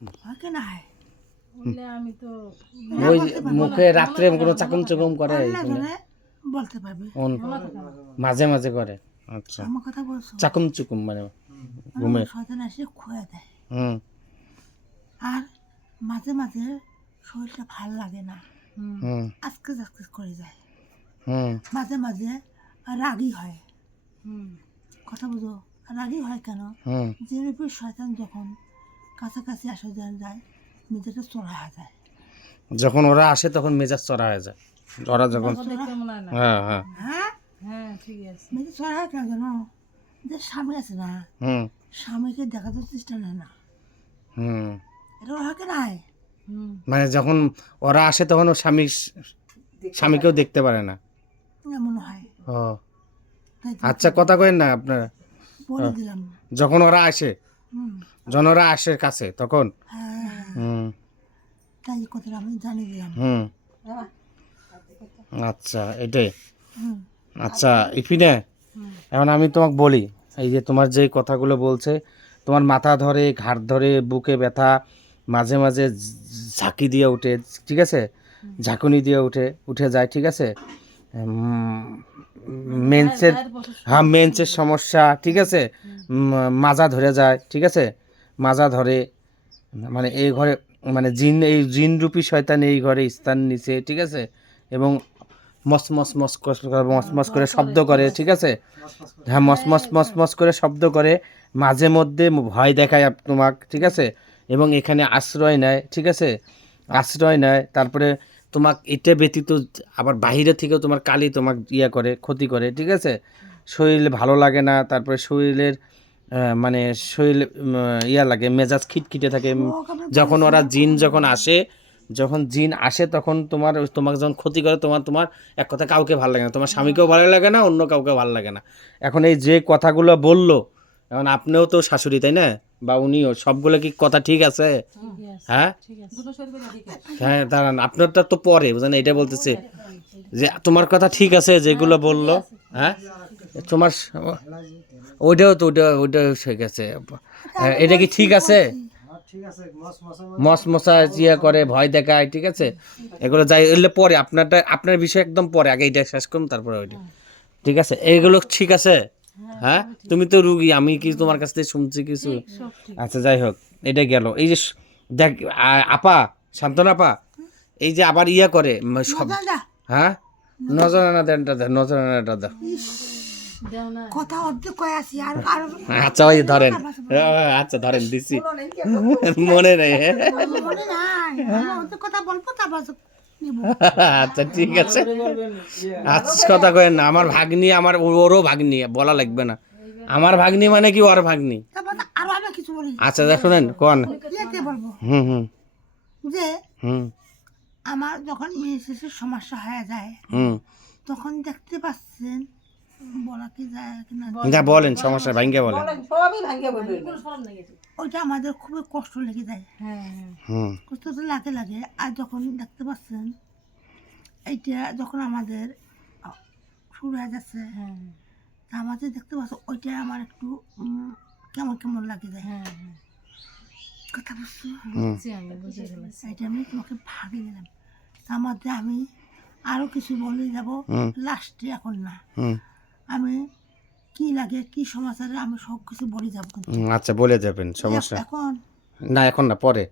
ওকে না হয় আমি তো ওই মুখে রাত্রে কোনো চাকুম চুকুম করে আল্লাহ জানে বলতে পারবে মাঝে মাঝে করে। আচ্ছা, আমার কথা বলছো চাকুম চুকুম মানে ঘুমে। শয়তান এসে খুঁয়ে দেয় হুম আর মাঝে মাঝে শরীরটা ভাল লাগে না, হুম আজকে আজকে করে যায়। হুম মাঝে মাঝে রাগী হয়, কথা বুঝো, রাগী হয় কেন? হুম জিনিসের শয়তান যখন কাছাকাছি আসা যায় নিজেটা চড়া যায়। যখন ওরা আসে তখন মেজাজ চড়া হয়ে যায়। ওরা যখন দেখতে মনে হয় না। হ্যাঁ হ্যাঁ হ্যাঁ হ্যাঁ ঠিক আছে। মেজে চড়া হয় কেন জানো? যে স্বামী আছে না, হুম স্বামীকে দেখাতে চেষ্টা নেয় না, হুম এটা ওরা নাই। মানে যখন ওরা আসে তখন ও স্বামীকেও দেখতে পারে না। এমন হয়, ও তাই তো আচ্ছা, কথা কইেন না আপনারা। বলে দিলাম। যখন ওরা আসে, হুম, যখন ওরা আসে কাছে তখন হ্যাঁ হুম তাই এই কথাটা আমি জানিয়ে দিলাম। হুম আচ্ছা এটাই। হুম, আচ্ছা ইফিনে, এখন আমি তোমাকে বলি, এই যে তোমার যে কথাগুলো বলছে, তোমার মাথা ধরে, ঘাড় ধরে, বুকে ব্যথা, মাঝে মাঝে ঝাঁকি দিয়ে উঠে, ঠিক আছে, ঝাঁকুনি দিয়ে উঠে যায়, ঠিক আছে, মেন্সের, হ্যাঁ মেন্সের সমস্যা, ঠিক আছে, মাজা ধরে যায়, ঠিক আছে, মাজা ধরে, মানে এই ঘরে, মানে এই জিনরূপী শয়তান এই ঘরে স্থান নিছে, ঠিক আছে, এবং মস মস মস মস মস করে শব্দ করে, ঠিক আছে, হ্যাঁ মস মস মস মস করে শব্দ করে, মাঝে মধ্যে ভয় দেখায় তোমাকে, ঠিক আছে, এবং এখানে আশ্রয় নেয়, ঠিক আছে, আশ্রয় নেয়, তারপরে তোমাক এটা ব্যতীত আবার বাইরে থেকেও তোমার কালি তোমাকে ইয়ে করে, ক্ষতি করে, ঠিক আছে, শরীরে ভালো লাগে না, তারপরে শরীরের মানে শরীরে ইয়া লাগে, মেজাজ খিটখিটে থাকে, যখন ওরা যখন জিন আসে তখন তোমাকে যখন ক্ষতি করে, তোমার এক কথা কাউকে ভালো লাগে না, তোমার স্বামীকেও ভালো লাগে না, অন্য কাউকে ভালো লাগে না। এখন এই যে কথাগুলো বললো, এখন আপনিও তো শাশুড়ি তাই না, বা উনিও, সবগুলো কি কথা ঠিক আছে? হ্যাঁ হ্যাঁ দাঁড়ান, আপনারটা তো পরে বুঝলেন, এটা বলতেছে যে তোমার কথা ঠিক আছে যেগুলো বললো, হ্যাঁ তোমার ওইটাও ঠিক আছে, এটা কি ঠিক আছে? মস মশা ইয়া করে, ভয় দেখায়, ঠিক আছে, এগুলো যাই এলে পরে, আপনার বিষয় একদম পরে, আগে এটা শেষ করুন তারপরে ওইটা, ঠিক আছে, এইগুলো ঠিক আছে? হ্যাঁ তুমি তো রুগী, আমি কি তোমার কাছ থেকে শুনছি কিছু? আচ্ছা যাই হোক, এটা গেল। এই যে দেখ আপা, শান্তনা আপা, এই যে আবার ইয়া করে সব, দাদা হ্যাঁ নজরানা দেনটা দেন, নজরানাটা দেন। কথা অর্ধেক কয়ে আসি আর আর আচ্ছা ওই ধরেন, আচ্ছা ধরেন দিছি, মনে নেই, মনে নাই, আমি অর্ধেক কথা বলবো তারপর নিব। আচ্ছা ঠিক আছে, আচ্ছা কথা কয়েন না, আমার ভাগ্নি, আমার ওরও ভাগ্নি, বলা লাগবে না, আমার ভাগ্নি মানে কি ওর ভাগ্নি। তারপর আরো আমি কিছু বলি, আচ্ছা দেখ শুনেন কোন, ইয়েতে বলবো হুম হুম যে হুম আমার যখন মেয়েদের সমস্যা হয়ে যায় হুম তখন দেখতে পাচ্ছেন, বলা কি যায় কিনা, যা বলেন, সমস্যা ভাঙ্গে বলেন। সবই ভাঙ্গে বলবে। ওইটা আমাদের খুবই কষ্ট লেগে যায়, হুম কষ্ট তো লাগে। আর যখন দেখতে পাচ্ছেন এইটা যখন আমাদের শুরু হয়ে যাচ্ছে, তা আমাদের দেখতে পাচ্ছেন ওইটা আমার একটু কেমন কেমন লাগে যায়, কথা বুঝছো? এটা আমি তোমাকে ভাগে দিলাম, তার মধ্যে আমি আরো কিছু বলে যাব লাস্টে, এখন না, হুম আমি কি লাগে কি সমাচারে আমি সব কিছু বলে যাবো কিন্তু আচ্ছা বলে যাবেন, সমস্যা এখন না, এখন না, পরে।